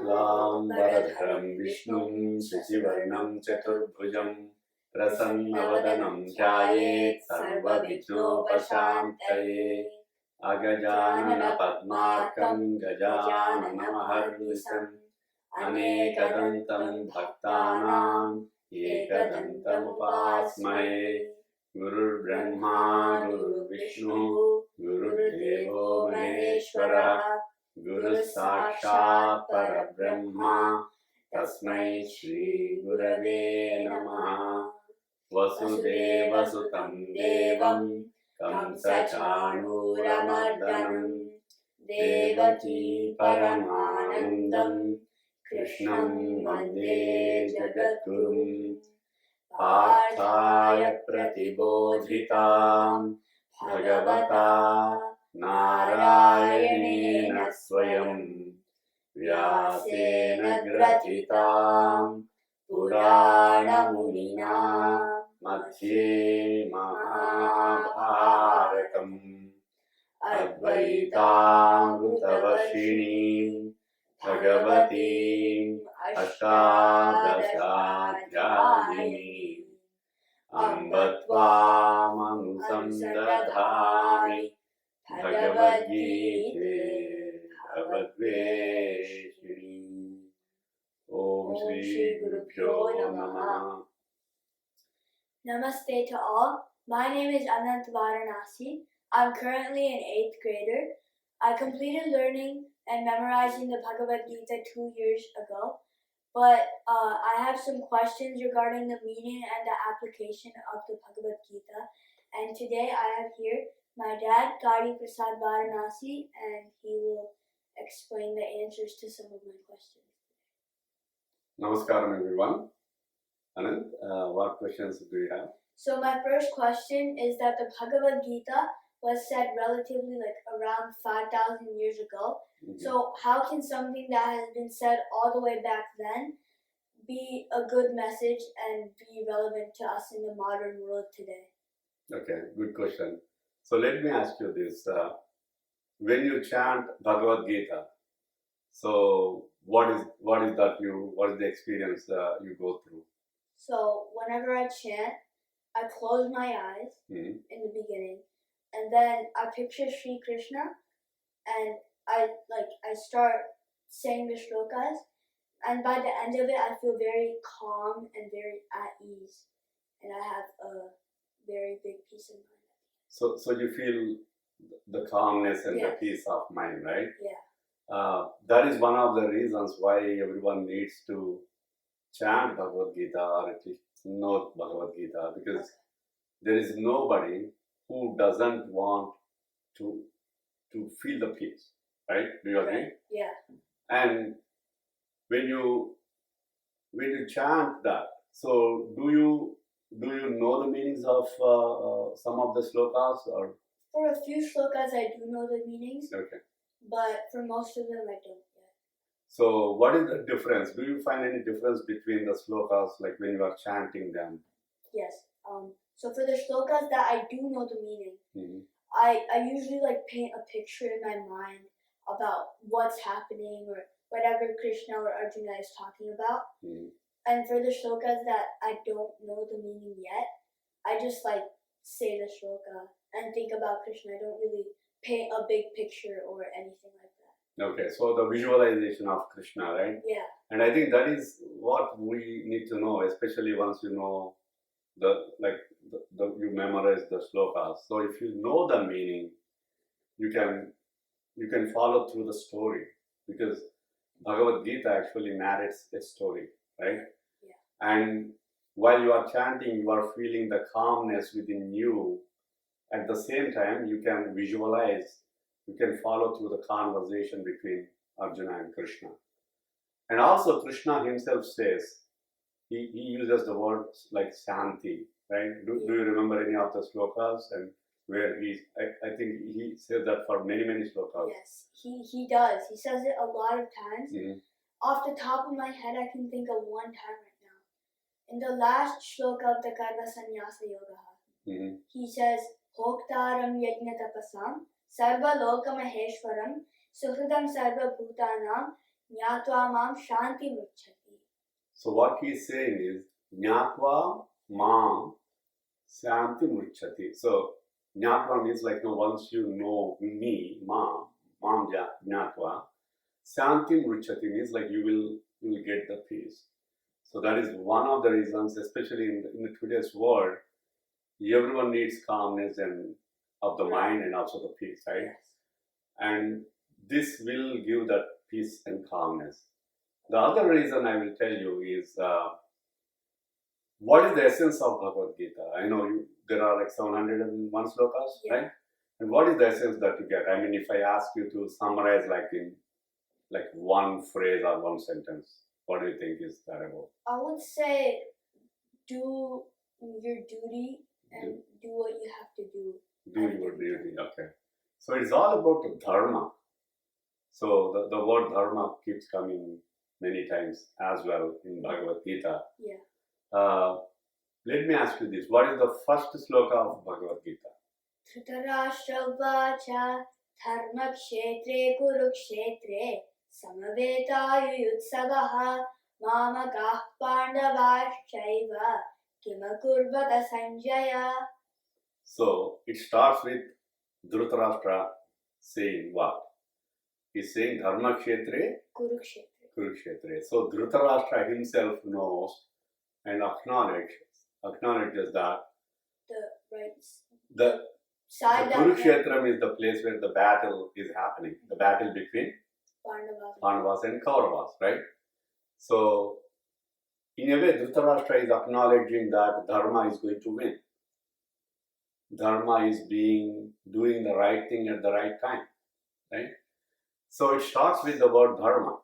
शुक्लाम्बरधरं विष्णुं शशिवर्णं चतुर्भुजं प्रसन्नवदनं ध्यायेत् सर्वविघ्नोपशान्तये। अगजाननपद्मार्कं गजाननमहर्निशम् अनेकदन्तं भक्तानां एकदन्तमुपास्महे। गुरुर्ब्रह्मा गुरुर्विष्णुः गुरुर्देवो महेश्वरः गुरुः साक्षात् परब्रह्मा तस्मै श्रीगुरवे नमः। वसुदेवसुतं देवं कंसचाणूरमर्दनं देवकी परमानन्दं कृष्णं वन्दे जगद्गुरुं। पार्थाय प्रतिबोधितां भगवता नारायणेन स्वयं व्यासेन ग्रथितां पुराणमुनिना मध्ये महाभारतम् अद्वैतामृतवर्षिणीं भगवतीम् अष्टादशाध्यायिनीम् अम्ब त्वामनुसन्दधामि भगवद्गीते भगवद्वेषिणी। ओम श्री गुरुभ्यो नमः। Namaste to all. My name is Anant Varanasi. I'm currently an 8th grader. I completed learning and memorizing the Bhagavad Gita 2 years ago, but I have some questions regarding the meaning and the application of the Bhagavad Gita. And today I have here my dad, Gadi Prasad Varanasi, and he will explain the answers to some of my questions. Namaskaram everyone. Anand, what questions do you have? So my first question is that the Bhagavad Gita was said relatively around 5,000 years ago. Mm-hmm. So how can something that has been said all the way back then be a good message and be relevant to us in the modern world today? Okay, good question. So let me ask you this. When you chant Bhagavad Gita, so what is the experience you go through? So whenever I chant, I close my eyes Mm-hmm. in the beginning, and then I picture Sri Krishna, and I start saying the shlokas, and by the end of it, I feel very calm and very at ease, and I have a very big peace of mind. So you feel the calmness and Yes. the peace of mind, right? Yeah. That is one of the reasons why everyone needs to chant Bhagavad Gita or at least know Bhagavad Gita, because there is nobody who doesn't want to feel the peace, right? Do you agree? Right. Yeah. And when you chant that, so do you know the meanings of some of the slokas, or? For a few shlokas, I do know the meanings, Okay. but for most of them, I don't yet. So what is the difference? Do you find any difference between the slokas, like when you are chanting them? Yes. So for the shlokas that I do know the meaning, Mm-hmm. I usually paint a picture in my mind about what's happening or whatever Krishna or Arjuna is talking about. Mm-hmm. And for the shlokas that I don't know the meaning yet, I just say the shloka and think about Krishna. I don't really paint a big picture or anything like that. Okay, so the visualization of Krishna, right? Yeah. And I think that is what we need to know, especially once you know you memorize the slokas. So if you know the meaning, you can follow through the story, because Bhagavad Gita actually narrates a story, right? Yeah. And while you are chanting, you are feeling the calmness within you. At the same time, you can visualize, you can follow through the conversation between Arjuna and Krishna. And also Krishna himself says, he uses the word like Shanti, right? Do you remember any of the slokas, and where I think he says that for many slokas? Yes, he does. He says it a lot of times. Mm-hmm. Off the top of my head, I can think of one time right now. In the last shloka of the Karma Sannyasa Yoga, mm-hmm. he says, Bhoktaram yajna tapasam sarva loka maheshwaram suhridam sarva bhutanam Nyatva mam shanti mruchati. So what he is saying is Jnatva Mam Shanti Murchati. So Jnatva means like once you know me, Mam Jnatva, Shanti Murchati means like you will get the peace. So that is one of the reasons, especially in today's world, everyone needs calmness and of the mind and also the peace, right? Yes. And this will give that peace and calmness. The other reason I will tell you is what is the essence of Bhagavad Gita? I know there are like 701 slokas, Yeah. right? And what is the essence that you get? I mean, if I ask you to summarize like in like one phrase or one sentence, what do you think is that about? I would say do your duty and do what you have to do. Do your duty, okay. So it's all about dharma. So the word dharma keeps coming many times as well in Bhagavad Gita. Yeah. Let me ask you this. What is the first sloka of Bhagavad Gita? Dhritarashtra vacha dharma kshetre kurukshetre samaveta mamagah pandavaschaiva kimakurvata sanjaya. So it starts with Dhritarashtra saying what? He's saying Dharma Kshetre Kurukshetre. So Dhritarashtra himself knows and acknowledges that the side Kurukshetra is the place where the battle is happening, the battle between Pandavas and Kauravas, right? So in a way, Dhritarashtra is acknowledging that Dharma is going to win. Dharma is doing the right thing at the right time, right? So it starts with the word Dharma.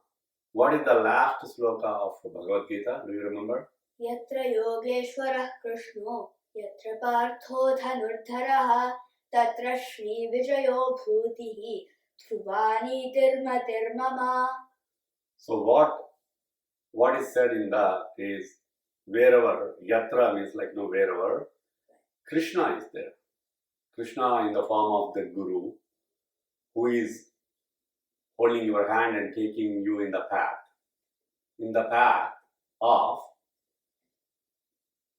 What is the last sloka of Bhagavad Gita? Do you remember? Yatra Yogeshwarah Krishno Yatra Partho Dhanurdharaha Tatra Shri Vijayo Bhutihi Dhruvani Tirmama. So what is said in that is wherever, Yatra means like wherever, Krishna is there. Krishna in the form of the Guru who is holding your hand and taking you in the path of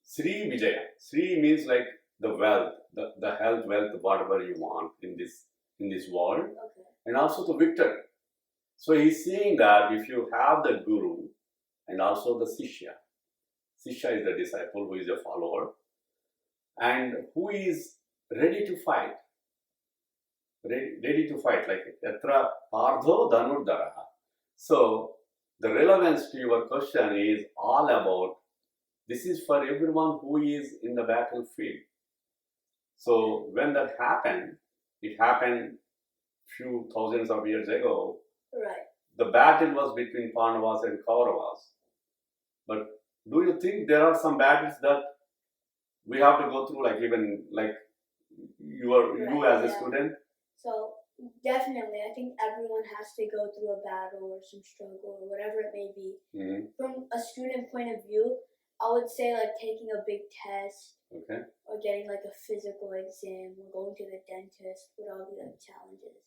Sri Vijaya. Sri means like the wealth, the health, wealth, whatever you want in this world, Okay. and also the victory. So he's saying that if you have the Guru and also the Sishya is the disciple who is a follower and who is ready to fight, like Yatra Pardho Dhanurdharaha. So the relevance to your question is all about this is for everyone who is in the battlefield. So when that happened, it happened few thousands of years ago. Right. The battle was between Pandavas and Kauravas. But do you think there are some battles that we have to go through, like even like you as a student? So definitely, I think everyone has to go through a battle or some struggle or whatever it may be. Mm-hmm. From a student point of view, I would say like taking a big test, Okay. or getting like a physical exam, or going to the dentist would all be like challenges.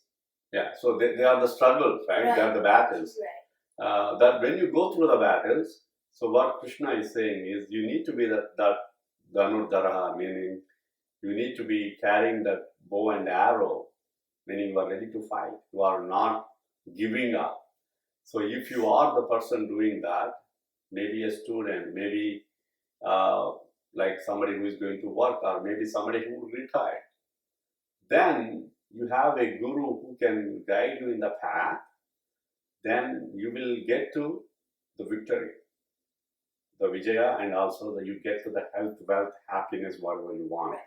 Yeah, so they are the struggles, right? They are the battles. Right. That when you go through the battles, so what Krishna is saying is you need to be that Dhanurdharaha, meaning you need to be carrying that bow and arrow, meaning you are ready to fight. You are not giving up. So if you are the person doing that, maybe a student, maybe like somebody who is going to work, or maybe somebody who retired, then you have a guru who can guide you in the path, then you will get to the victory, the Vijaya, and also you get to the health, wealth, happiness, whatever you want.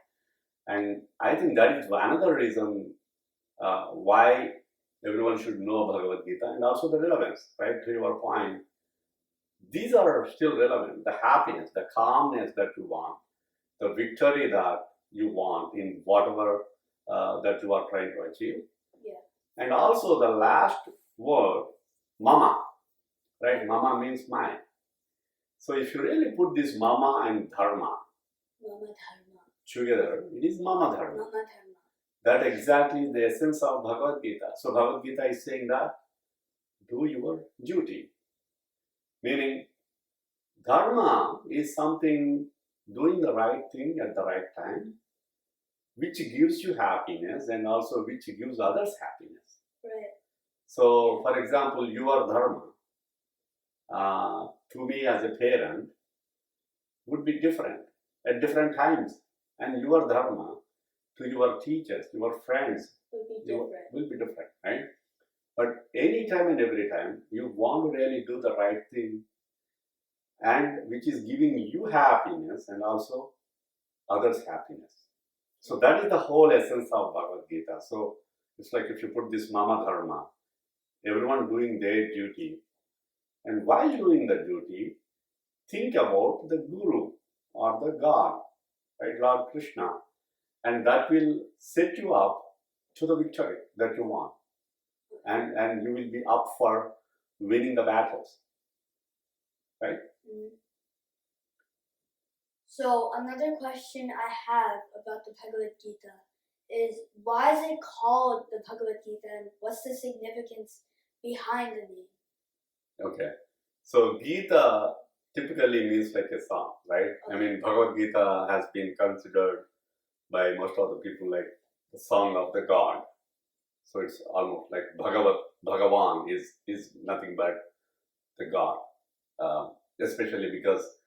And I think that is another reason why everyone should know Bhagavad Gita, and also the relevance, right? To your point, these are still relevant. The happiness, the calmness that you want, the victory that you want in whatever that you are trying to achieve. Yeah. And also the last word, mama, right? Mama means mine. So if you really put this mama and dharma together, it is mama dharma. That exactly is the essence of Bhagavad Gita. So Bhagavad Gita is saying that do your duty. Meaning, dharma is something doing the right thing at the right time, which gives you happiness and also which gives others happiness. Right. So, for example, your dharma to me as a parent would be different at different times, and your dharma to your teachers, your friends, Would be different. will be different, right? But anytime and every time you want to really do the right thing, and which is giving you happiness and also others happiness. So that is the whole essence of Bhagavad Gita. So it's like if you put this Mama Dharma, everyone doing their duty, and while doing the duty, think about the Guru or the God, right, Lord Krishna, and that will set you up to the victory that you want, and you will be up for winning the battles, right? Mhm. So another question I have about the Bhagavad Gita is, why is it called the Bhagavad Gita, and what's the significance behind the name? Okay. So Gita typically means like a song, right? I mean, Bhagavad Gita has been considered by most of the people like the song of the God. So it's almost like Bhagavan is nothing but the God, especially because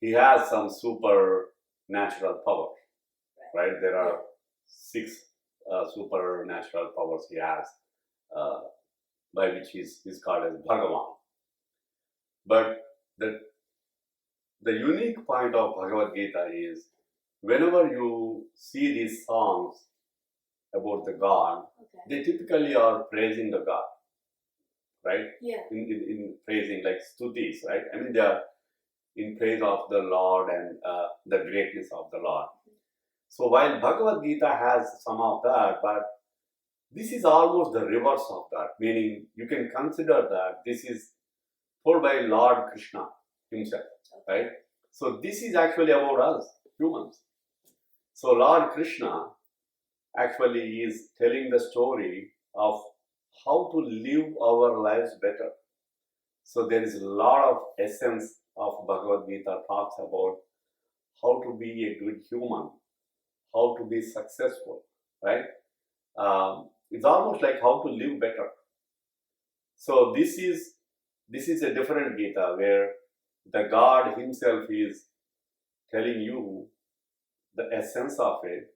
he has some supernatural power, right? There are 6 supernatural powers he has, by which he's called as Bhagavan. But the unique point of Bhagavad Gita is whenever you see these songs about the God, Okay. they typically are praising the God, right? Yeah. In praising like stutis, right? I mean, they are in praise of the Lord and the greatness of the Lord. So while Bhagavad Gita has some of that, but this is almost the reverse of that, meaning you can consider that this is told by Lord Krishna himself, right? So this is actually about us, humans. So Lord Krishna actually is telling the story of how to live our lives better. So there is a lot of essence of Bhagavad Gita talks about how to be a good human, how to be successful, right? It's almost like how to live better. So this is a different Gita where the God himself is telling you the essence of it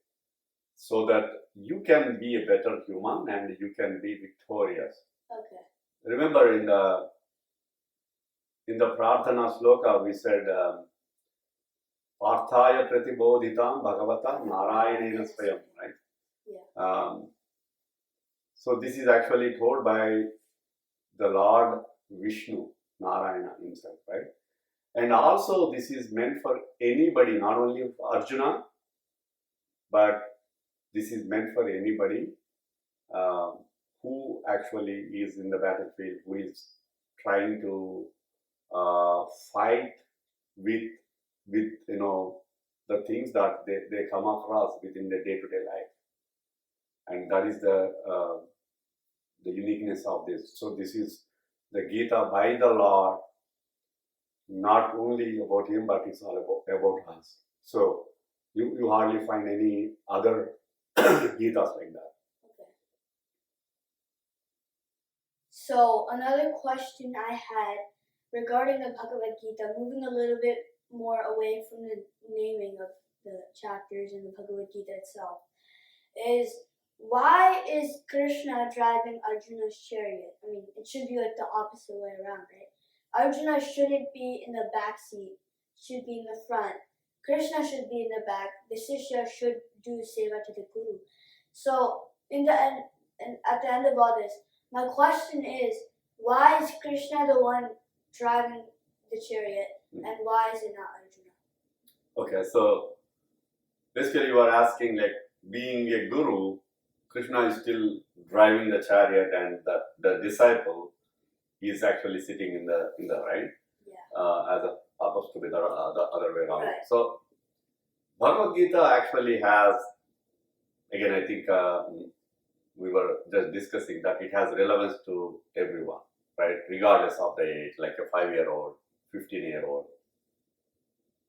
so that you can be a better human and you can be victorious. Okay. Remember in the Prarthana Sloka we said Parthaya Pratibodhitam Bhagavata Narayanena Swayam, right? Yeah. So this is actually told by the Lord Vishnu, Narayana himself, right? And also this is meant for anybody, not only for Arjuna, but this is meant for anybody who actually is in the battlefield, who is trying to fight with the things that they come across within their day-to-day life, and that is the uniqueness of this. So this is the Gita by the Lord, not only about him, but it's all about us. So you hardly find any other Gitas like that. Okay. So another question I had regarding the Bhagavad Gita, moving a little bit more away from the naming of the chapters in the Bhagavad Gita itself, is why is Krishna driving Arjuna's chariot? I mean, it should be like the opposite way around, right? Arjuna shouldn't be in the back seat, should be in the front. Krishna should be in the back. The Shishya should do seva to the Guru. So, in the end, and at the end of all this, my question is, why is Krishna the one driving the chariot, and why is it not Arjuna? Okay, so basically you are asking, like, being a guru, Krishna is still driving the chariot and the disciple is actually sitting in the right, as opposed to be the other way around. Right. So Bhagavad Gita actually has, again, I think we were just discussing that it has relevance to everyone, regardless of the age, like a 5-year-old, 15-year-old,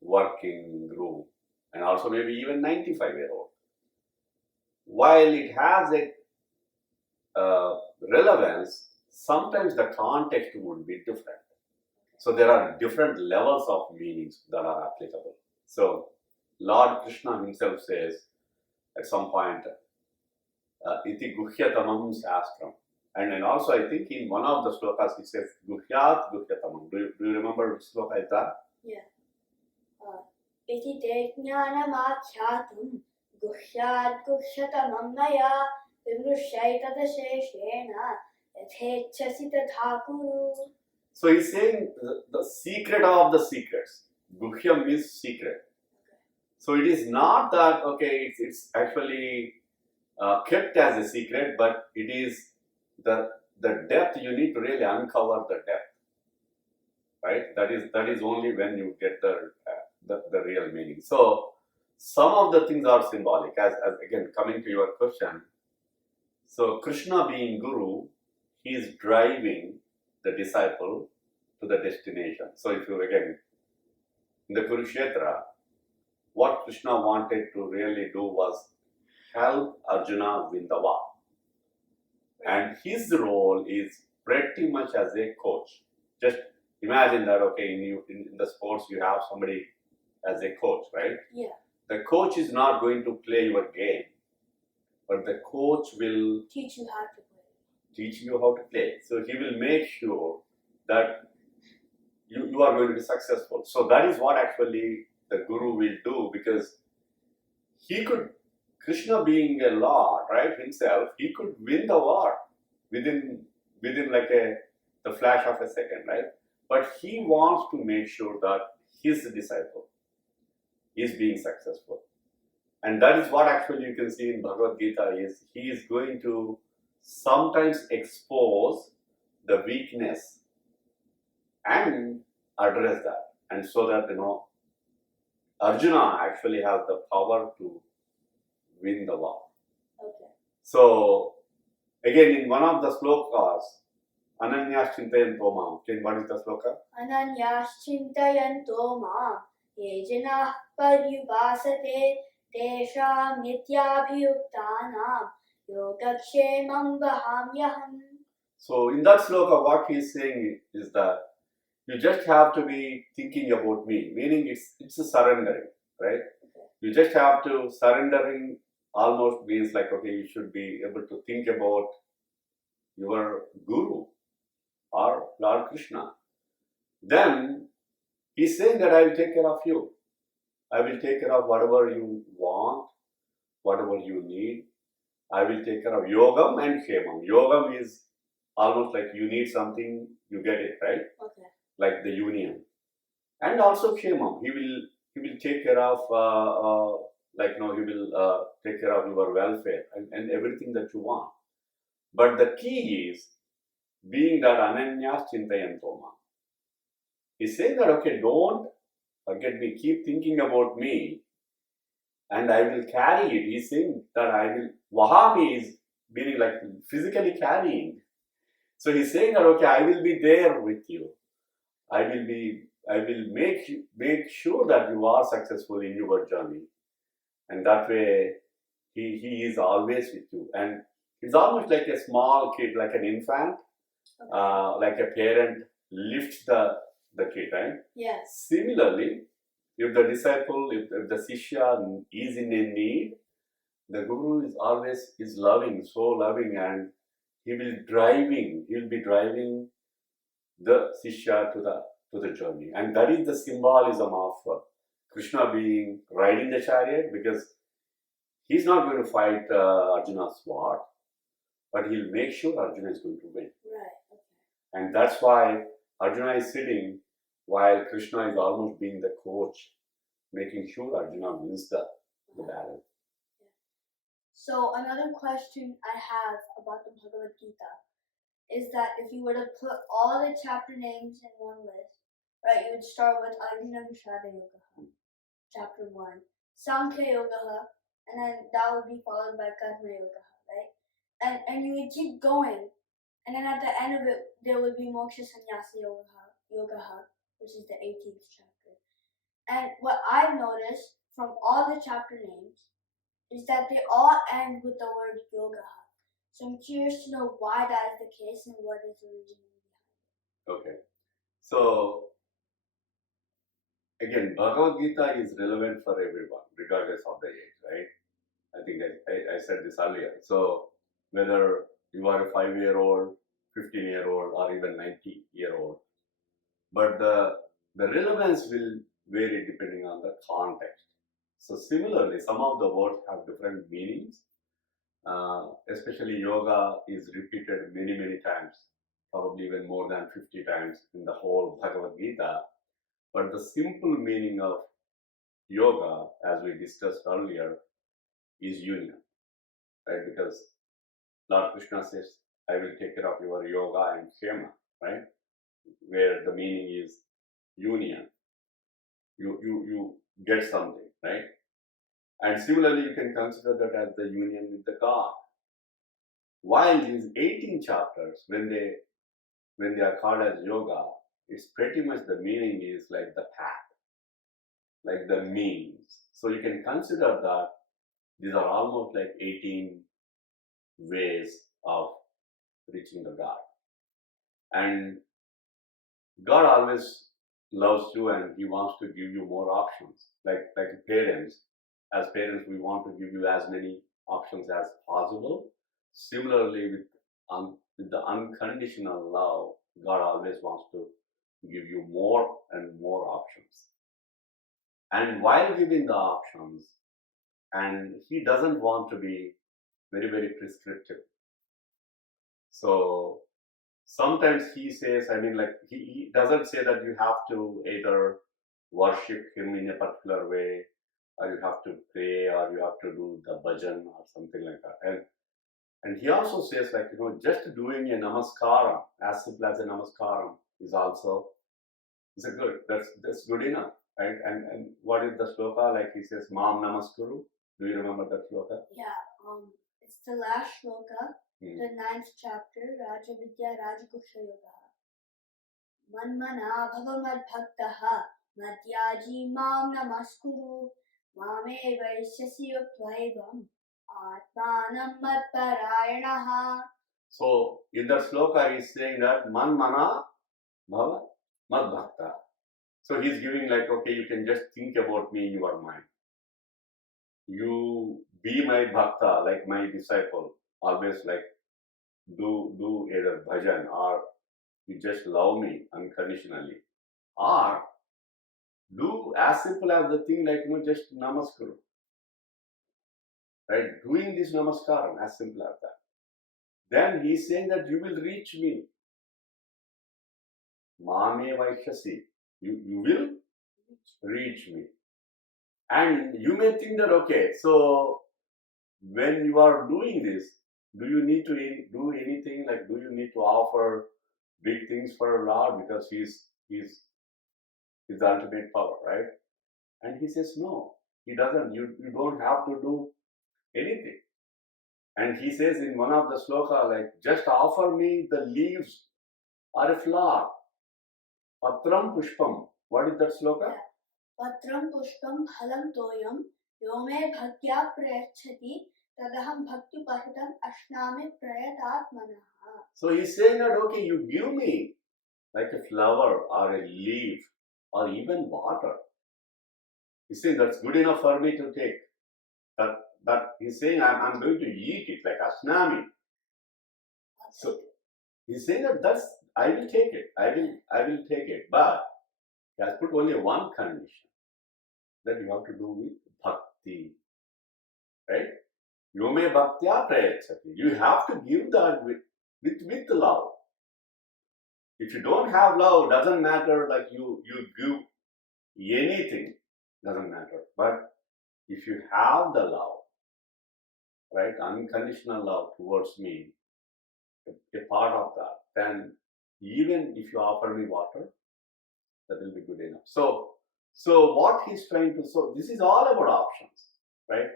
working group, and also maybe even 95-year-old. While it has a relevance, sometimes the context would be different. So there are different levels of meanings that are applicable. So Lord Krishna himself says at some point, iti guhyatamam shastram. And also I think in one of the slokas he says guhyat guhyatamam. Do you remember which sloka is that? Yeah. Iti te jnanamakhyatum guhyat guhyatamam maya vimrushyaita dasheshena yathechasi tatha kuru. So he's saying the secret of the secrets. Guhyam means secret. So it is not that, okay, it's actually kept as a secret, but it is the depth. You need to really uncover the depth, right? That is only when you get the real meaning. So some of the things are symbolic. As again, coming to your question, so Krishna being Guru, he is driving the disciple to the destination. So if you again in the Kurukshetra, what Krishna wanted to really do was help Arjuna win the war. And his role is pretty much as a coach. Just imagine that, okay, in the sports you have somebody as a coach, right? Yeah. The coach is not going to play your game, but the coach will Teach you how to play. teach you how to play. So he will make sure that you are going to be successful. So that is what actually the Guru will do, because he could, Krishna being a Lord, right, himself, he could win the war within like the flash of a second, right? But he wants to make sure that his disciple is being successful. And that is what actually you can see in Bhagavad Gita is he is going to sometimes expose the weakness and address that. And so that, Arjuna actually has the power to win the war. Okay. So, again, in one of the slokas, Ananyas Chintayanto Mam. What is the sloka? Ananyas chintayanto mam ye janah paryupasate tesham nityabhiyuktanam yogakshemam vahamyaham. So, in that sloka, what he is saying is that you just have to be thinking about me, meaning it's a surrendering, right? Okay. You just have to surrendering almost means like, okay, you should be able to think about your Guru or Lord Krishna. Then he's saying that I will take care of you. I will take care of whatever you want, whatever you need. I will take care of yogam and kshemam. Yogam is almost like you need something, you get it, right? Okay. Like the union. And also kshemam. He will take care of he will take care of your welfare and everything that you want. But the key is being that Ananyas Chintayantoma. He's saying that, okay, don't forget me, keep thinking about me, and I will carry it. He's saying that I will, Vahami is meaning like physically carrying. So he's saying that, okay, I will be there with you. I will make sure that you are successful in your journey. And that way, he is always with you. And it's almost like a small kid, like an infant, Okay. like a parent lifts the kid, right? Yes. Similarly, if the disciple, if the Sishya is in a need, the Guru is always loving, so loving, and he will be driving the Sishya to the journey. And that is the symbolism of Krishna being riding the chariot, because he's not going to fight Arjuna's war, but he'll make sure Arjuna is going to win. Right. Okay. And that's why Arjuna is sitting while Krishna is almost being the coach, making sure Arjuna wins the battle. So another question I have about the Bhagavad Gita is that if you were to put all the chapter names in one list, right, you would start with Arjuna Vishada Yoga, chapter 1, Sankhya Yoga, and then that would be followed by Karma Yoga, right? And you would keep going And then at the end of it, there would be Moksha Sannyasa Yogaha, which is the 18th chapter. And what I've noticed from all the chapter names is that they all end with the word Yogaha. So I'm curious to know why that is the case and what is the reasoning behind Okay. So again, Bhagavad Gita is relevant for everyone, regardless of the age, right? I think I said this earlier. So whether you are a 5-year-old, 15-year-old, or even 90-year-old, but the relevance will vary depending on the context. So similarly, some of the words have different meanings. Especially yoga is repeated many times, probably even more than 50 times in the whole Bhagavad Gita. But the simple meaning of yoga, as we discussed earlier, is union, right? Because Lord Krishna says, I will take care of your yoga and kshema, right? Where the meaning is union. You get something, right? And similarly, you can consider that as the union with the God. While these 18 chapters, when they are called as yoga, it's pretty much the meaning is like the path, like the means. So you can consider that these are almost like 18 ways of reaching the God. And God always loves you and He wants to give you more options. Like parents, as parents, we want to give you as many options as possible. Similarly, with the unconditional love, God always wants to give you more and more options. And while giving the options, and He doesn't want to be very prescriptive. So sometimes He says, He doesn't say that you have to either worship Him in a particular way, or you have to pray, or you have to do the bhajan or something like that. And He also says, just doing a namaskaram, as simple as a namaskaram, is also a good. That's good enough, right? And what is the shloka? Like He says, Mam Namaskuru. Do you remember that shloka? Yeah, it's the last shloka, the 9th chapter, Raja Vidya Rajakusha Yoga. Manmana bhava madbhaktaha madhyaji mam namaskuru mame vaishyasi yuktvaivam atmanam madparayanaha. So in that shloka, He's saying that Manmana bhava madbhakta. So He's giving okay, you can just think about me in your mind. You be my bhakta, like my disciple. Always do either bhajan, or you just love me unconditionally, or do as simple as the thing just namaskar, right? Doing this namaskaram, as simple as that. Then He's saying that you will reach me. Mame vaishyasi. You will reach me. And you may think that, okay, so when you are doing this, do you need to do anything? Do you need to offer big things for Lord because He's the ultimate power, right? And He says, no, He doesn't. You don't have to do anything. And He says in one of the sloka, just offer me the leaves or a flower. Patram pushpam. What is that sloka? Patram pushpam phalam toyam yome bhaktya prayachati tadaham bhakti pahitam ashnami prayatatmanaha. So He's saying that, okay, you give me like a flower or a leaf or even water. He's saying that's good enough for me to take. That He's saying I'm going to eat it like ashnami. So He's saying that I will take it. I will take it. But He has put only one condition, that you have to do with bhakti. Right? Yome bhaktya prayachati. You have to give that with love. If you don't have love, doesn't matter, you give anything, doesn't matter. But if you have the love, right, unconditional love towards me, a part of that, then even if you offer me water, that will be good enough. So what He's trying to, so this is all about options, right?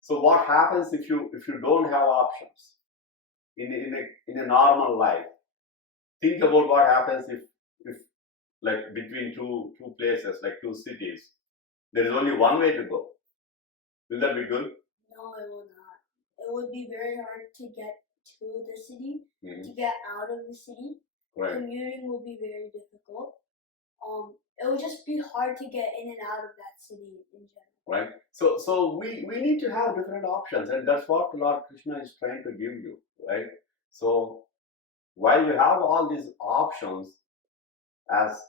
So what happens if you don't have options? in a normal life, think about what happens if like between two places, like two cities, there is only one way to go. Will that be good? No, it will not. It would be very hard to get to the city, Mhm. to get out of the city. Right. Commuting will be very difficult. It would just be hard to get in and out of that city in general. Right. So we need to have different options, and that's what Lord Krishna is trying to give you, right? So while you have all these options, as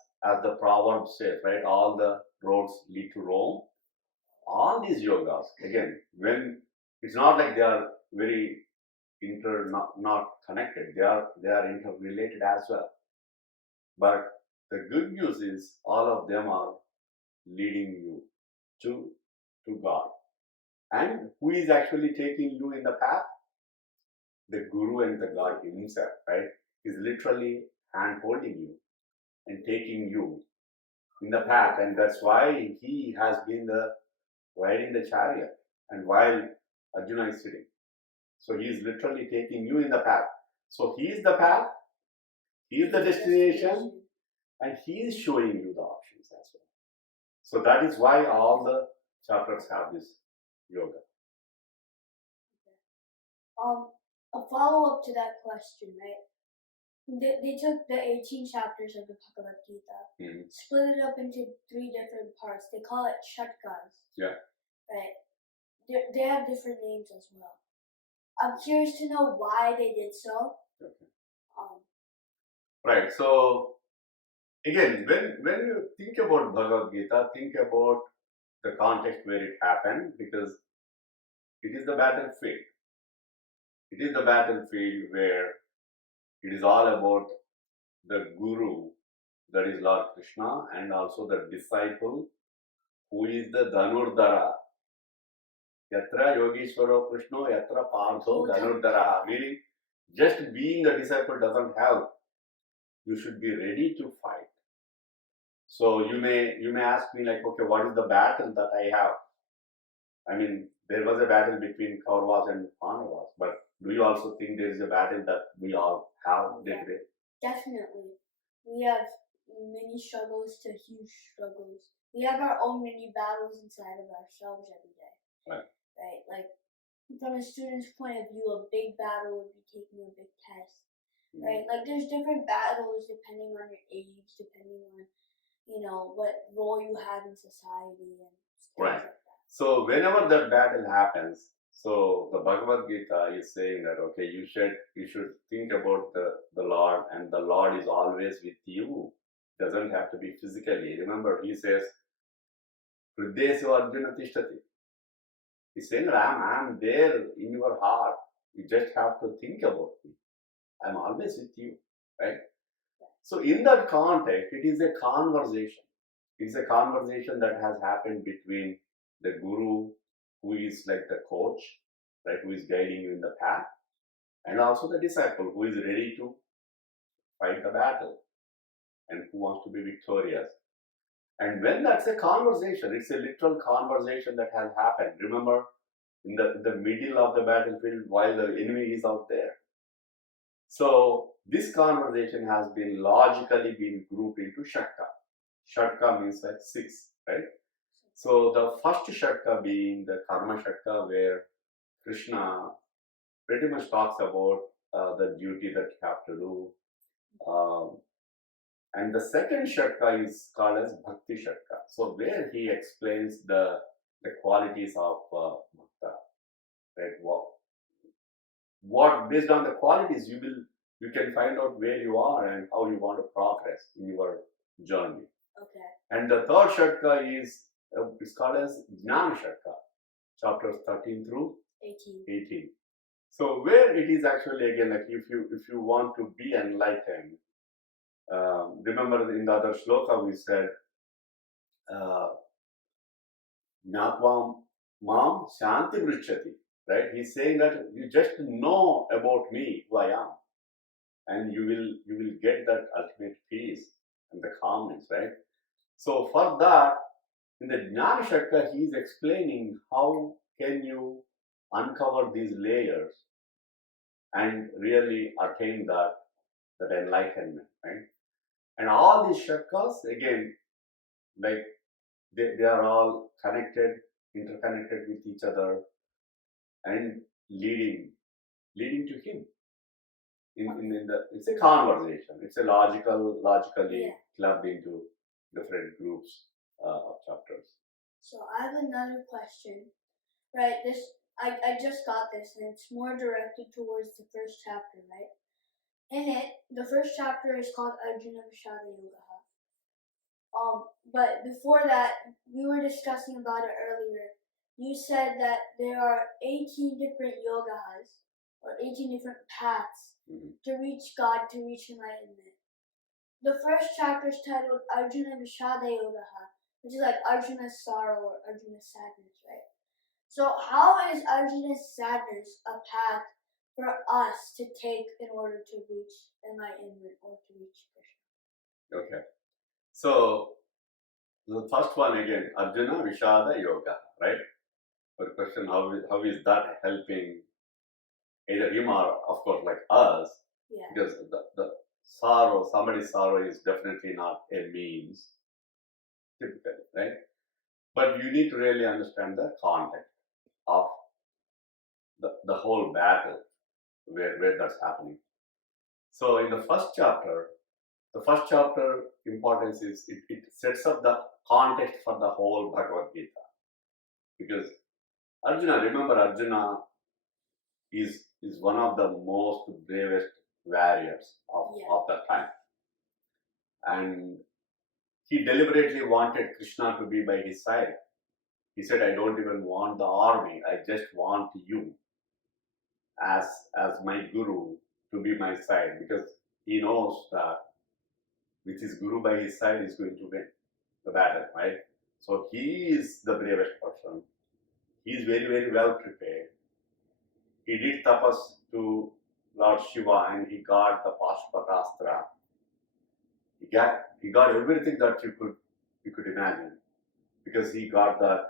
the proverb says, right, all the roads lead to Rome. All these yogas, again, when it's not like they are very not connected, they are interrelated as well. But the good news is all of them are leading you to God. And who is actually taking you in the path? The Guru and the God himself, right? Is literally hand holding you and taking you in the path. And that's why he has been riding the chariot and while Arjuna is sitting. So he is literally taking you in the path. So he is the path, he is the destination, and he is showing you the options as well. So that is why all the chapters have this yoga. A follow up to that question, right? They took the 18 chapters of the Bhagavad Gita, split it up into 3 different parts. They call it shatkas. Yeah. Right. They have different names as well. I'm curious to know why they did so. Okay. Um, Right. So again, when you think about Bhagavad Gita, think about the context where it happened, because it is the battlefield. It is the battlefield where it is all about the Guru, that is Lord Krishna, and also the disciple, who is the Dhanurdhara. Yatra Yogeshwaro Krishna, Yatra Partho Dhanurdhara. Meaning, just being the disciple doesn't help. You should be ready to fight. So you may ask me like, okay, what is the battle that I have? I mean, there was a battle between Kauravas and Pandavas, but do you also think there is a battle that we all have day to day? Definitely. We have many struggles to huge struggles. We have our own mini battles inside of ourselves every day. Right. Right? Like, from a student's point of view, a big battle would be taking a big test. Right? Like, there's different battles depending on your age, depending on, what role you have in society and stuff Right. like that. So whenever that battle happens, so the Bhagavad Gita is saying that, okay, you should think about the Lord, and the Lord is always with you. Doesn't have to be physically. Remember, he says, Hridesu Arjuna Tishtati. He's saying, I'm there in your heart. You just have to think about me. I'm always with you, right? So in that context, it is a conversation. It's a conversation that has happened between the Guru, who is like the coach, right, who is guiding you in the path, and also the disciple, who is ready to fight the battle and who wants to be victorious. And when that's a conversation, it's a literal conversation that has happened. Remember, in the middle of the battlefield, while the enemy is out there. So this conversation has been logically been grouped into Shatka. Shatka means like 6, right? So the first Shatka being the Karma Shatka, where Krishna pretty much talks about the duty that you have to do. And the second Shatka is called as Bhakti Shatka. So where he explains the qualities of Bhakta, right? What based on the qualities you can find out where you are and how you want to progress in your journey. Okay. And the third Shatka is called as Jnana Shatka, chapters 13 through 18. So where it is actually again like if you want to be enlightened, remember in the other shloka we said, Jnatvam Mam Shanti Vrichyati, right? He's saying that you just know about me, who I am, and you will get that ultimate peace and the calmness, right? So for that, in the Jnana Shatka, he is explaining how can you uncover these layers and really attain that enlightenment, right? And all these chakras, again, like they are all connected, interconnected with each other, and leading to him. It's a conversation. It's a logically Yeah. clubbed into different groups of chapters. So I have another question. Right, I just got this, and it's more directed towards the first chapter, right? In it, the first chapter is called Arjuna Vishada Yoga. But before that, we were discussing about it earlier. You said that there are 18 different yogas, or 18 different paths to reach God, to reach enlightenment. The first chapter is titled Arjuna Vishada Yoga, which is like Arjuna's sorrow or Arjuna's sadness, right? So how is Arjuna's sadness a path for us to take in order to reach enlightenment or to reach Krishna? Okay. So the first one again, Arjuna Vishada Yoga, right? For the question, how is that helping either him or, of course, like us? Yeah. Because the sorrow, somebody's sorrow is definitely not a means, typically, right? But you need to really understand the context of the whole battle where that's happening. So in the first chapter importance is it sets up the context for the whole Bhagavad Gita. Because remember Arjuna is one of the most bravest warriors of that time. And he deliberately wanted Krishna to be by his side. He said, I don't even want the army, I just want you as my guru to be my side, because he knows that with his guru by his side is going to win the battle, right? So he is the bravest person. He is very, very well prepared. He did tapas to Lord Shiva and he got the Pashpatastra. He got everything that you could imagine, because he got that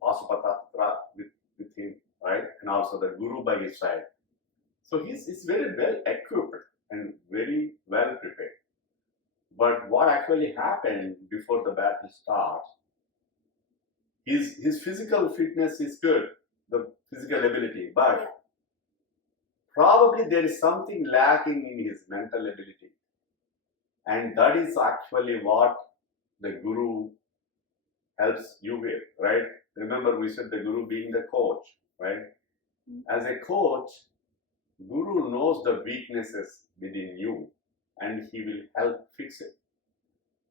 Pashpatastra with him, right? And also the guru by his side. So he's very well equipped and very well prepared. But what actually happened before the battle starts, his physical fitness is good, the physical ability, but probably there is something lacking in his mental ability. And that is actually what the guru helps you with, right? Remember, we said the guru being the coach, right? As a coach, guru knows the weaknesses within you and he will help fix it.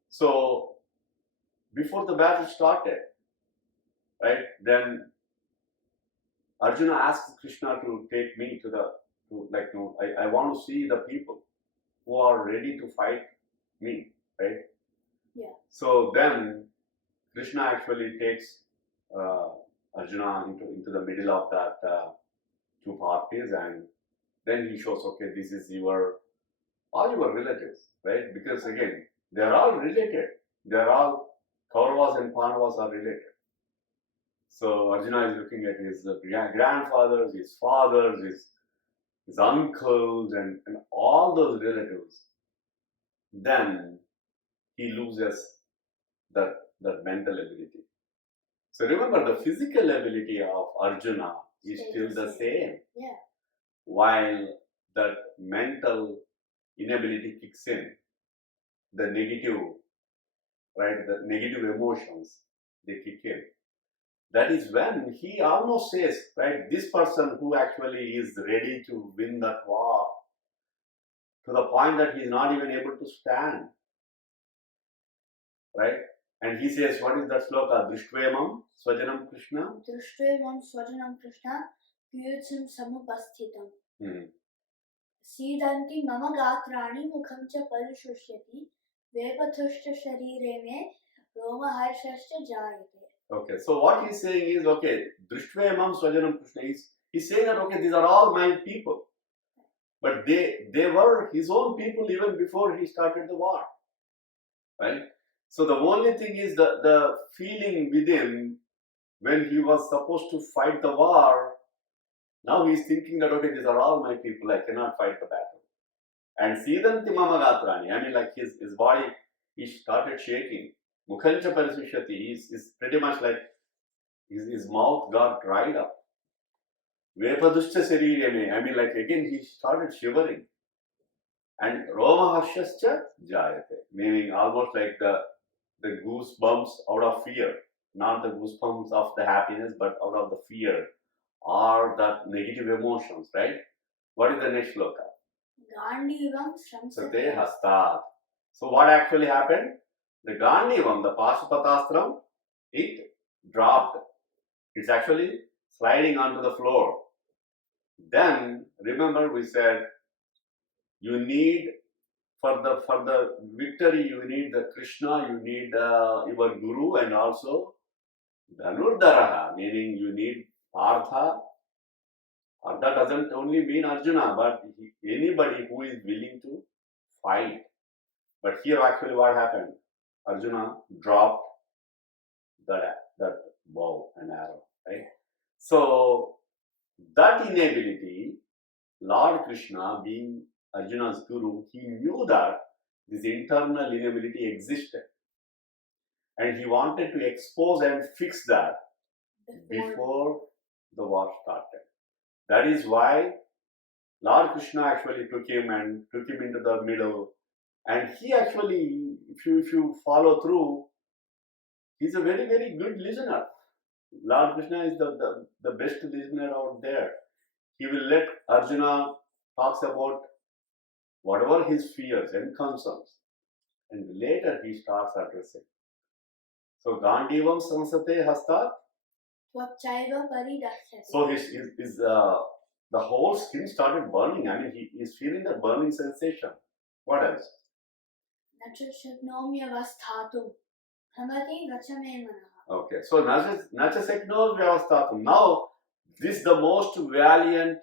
So before the battle started, right, then Arjuna asked Krishna to take me I want to see the people who are ready to fight me, right? Yeah. So then Krishna actually takes Arjuna into the middle of that two parties, and then he shows, okay, this is all your relatives, right? Because again, they are all related. They are all Kauravas and Pandavas are related. So Arjuna is looking at his grandfathers, his fathers, his uncles, and all those relatives. Then he loses that mental ability. So remember, the physical ability of Arjuna is still the same. Yeah. While that mental inability kicks in, the negative emotions, they kick in. That is when he almost says, right, this person who actually is ready to win that war, to the point that he is not even able to stand, right? And he says, what is that sloka? Drishtvaimam Swajanam Krishna? Drishtvaimam Swajanam Krishna Piyutsam Samupasthitam. Sidanti mama gatrani mukham cha parishrushyati vepatushta sharire me roma harshashta jayate. Okay, so what he's saying is, okay, Drishtvaimam Swajanam Krishna, he's saying that, okay, these are all my people. But they were his own people even before he started the war, right? So the only thing is the feeling within when he was supposed to fight the war Now he's thinking that, okay, these are all my people, I cannot fight the battle. And Sidanti Mama Gatrani, I mean, like his body, he started shaking. Mukhancha Parisvishyati is pretty much like his mouth got dried up. Vepadushcha Sarirame, I mean, like again, he started shivering. And Roma Hashascha Jayate, meaning almost like the goosebumps out of fear, not the goosebumps of the happiness, but out of the fear or that negative emotions, right? What is the next shloka? Gandivam Sate Sramsate. Hastat. So what actually happened? The Gandivam, the Pashupatasthram, it dropped. It's actually sliding onto the floor. Then remember we said you need for the victory you need the Krishna, you need your Guru, and also Dhanurdharaha, meaning you need Partha. Partha doesn't only mean Arjuna, but anybody who is willing to fight. But here actually what happened? Arjuna dropped that bow and arrow, right? So that inability, Lord Krishna being Arjuna's guru, he knew that this internal inability existed. And he wanted to expose and fix that before the war started. That is why Lord Krishna actually took him into the middle. And he actually, if you follow through, he's a very, very good listener. Lord Krishna is the best listener out there. He will let Arjuna talks about whatever his fears and concerns. And later he starts addressing. So Gandivam Samsate Hastat. Tvachaiva Paridashyate. So his the whole skin started burning. I mean, he is feeling the burning sensation. What else? Nacha Shaknomyavasthatum. Pramati Vachame Manaha. Okay, so Nachasekno Vyavastatum. Now, this is the most valiant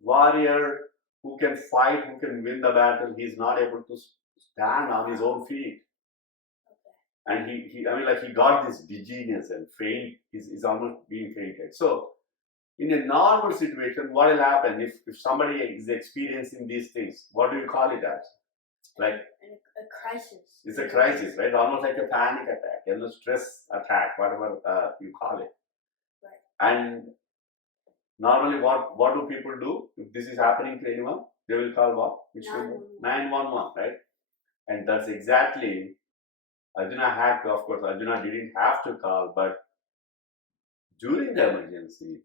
warrior who can fight, who can win the battle. He is not able to stand on his own feet. And he got this dizziness and faint, is almost being fainted. So, in a normal situation, what will happen if somebody is experiencing these things? What do you call it as? Like a crisis. It's a crisis, right? Almost like a panic attack, stress attack, whatever you call it. Right. And normally, what do people do if this is happening to anyone? They will call what? Which number? 911, right? And that's exactly Arjuna had to. Of course, Arjuna didn't have to call, but during the emergency,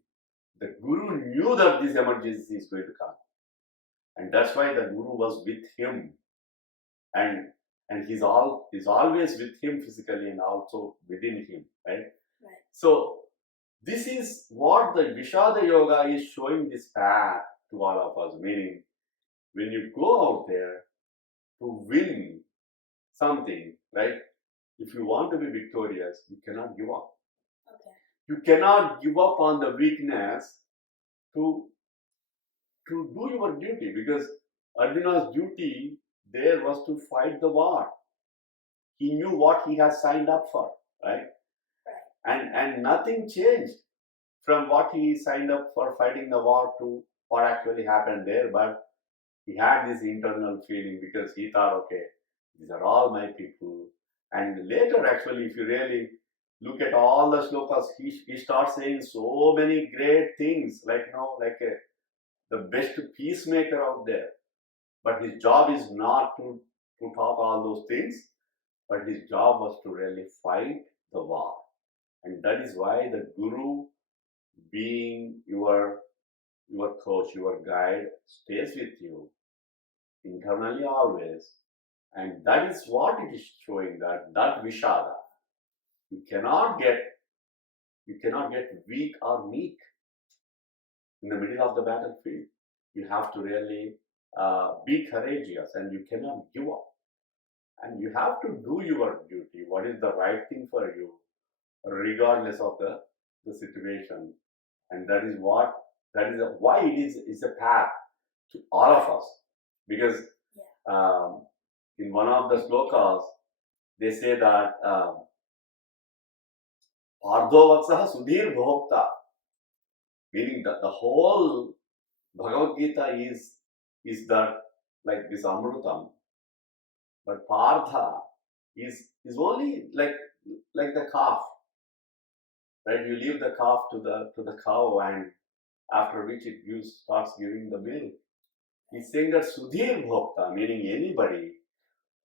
the Guru knew that this emergency is going to come, and that's why the Guru was with him, and he's always with him physically and also within him, right? Right. So this is what the Vishada Yoga is showing this path to all of us. Meaning, when you go out there to win something, right? If you want to be victorious, you cannot give up. Okay. You cannot give up on the weakness to do your duty, because Arjuna's duty there was to fight the war. He knew what he has signed up for, right? And nothing changed from what he signed up for fighting the war to what actually happened there. But he had this internal feeling because he thought, okay, these are all my people. And later, actually, if you really look at all the slokas, he starts saying so many great things, like the best peacemaker out there. But his job is not to talk all those things, but his job was to really fight the war. And that is why the Guru, being your coach, your guide, stays with you internally always. And that is what it is showing, that Vishada. You cannot get weak or meek in the middle of the battlefield. You have to really be courageous, and you cannot give up. And you have to do your duty, what is the right thing for you, regardless of the situation. And that is why it is a path to all of us. Because in one of the slokas, they say that Pardho Vatsaha Sudhir Bhokta, meaning that the whole Bhagavad Gita is that like this Amrutam, but Partha is only like the calf, right? You leave the calf to the cow, and after which it starts giving the milk. He's saying that Sudhir Bhokta, meaning anybody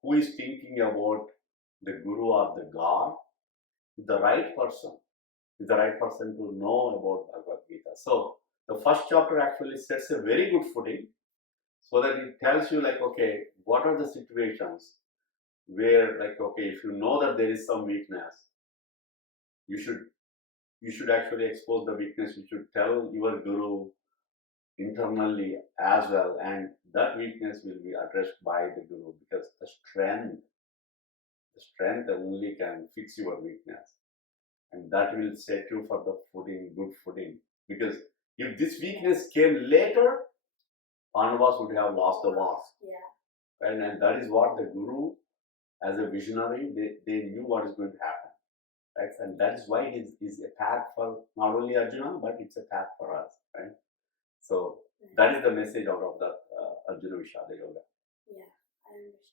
who is thinking about the Guru or the God, the right person, is the right person to know about Bhagavad Gita. So the first chapter actually sets a very good footing so that it tells you like, okay, what are the situations where like, okay, if you know that there is some weakness, you should actually expose the weakness. You should tell your Guru internally as well, and that weakness will be addressed by the Guru, because the strength only can fix your weakness, and that will set you for the good footing. Because if this weakness came later, Pandavas would have lost the war. Yeah. And that is what the Guru, as a visionary, they knew what is going to happen. Right? And that is why it is a path for not only Arjuna, but it's a path for us. Right? So that is the message out of that Arjuna Vishada Yoga. Yeah, I understand.